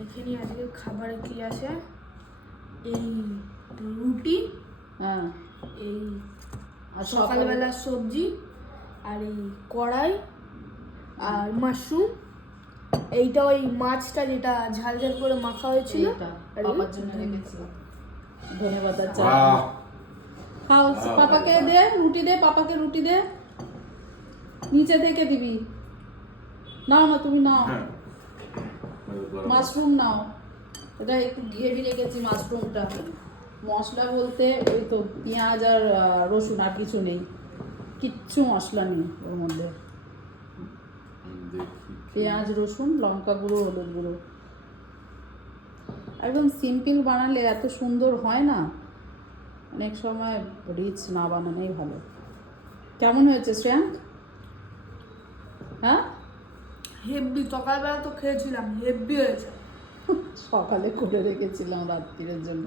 দেখে নি আজকে খাবারে কি আছে। এই রুটি, হ্যাঁ, এই আর সকালবেলার সবজি, আর এই কড়াই, আর মাশরুম। এইটা ওই মাছটা যেটা ঝাল ঝাল করে মাখা হয়েছিল। আর পাপার জন্য রেখেছি ধনেপাতার বাহ, চাটনি। খাও, বাহ, পাপাকে বাহ। দে রুটি দে, পাপাকে রুটি দে, নিচে থেকে দিবি। নাও না, তুমি নাও, হ্যাঁ। গরম। মাশরুম নাও। এটা একটু ঘেবি রেখেছি মাশরুমটা। মশলা বলতে ওই তো পেঁয়াজ আর রসুন, আর কিছু নেই, কিচ্ছু মশলা নেই ওর মধ্যে। দেখি। পেঁয়াজ, রসুন, লঙ্কা গুঁড়ো, হলুদ গুঁড়ো। একদম সিম্পল বানালে এত সুন্দর হয় না, অনেক সময় রিচ না বানানোই ভালো। কেমন হয়েছে শ্রেয়াঙ্ক? হ্যাঁ, হেভি। সকালবেলা তো খেয়েছিলাম, হেভি হয়েছে। সকালে করে রেখেছিলাম রাত্রির জন্য।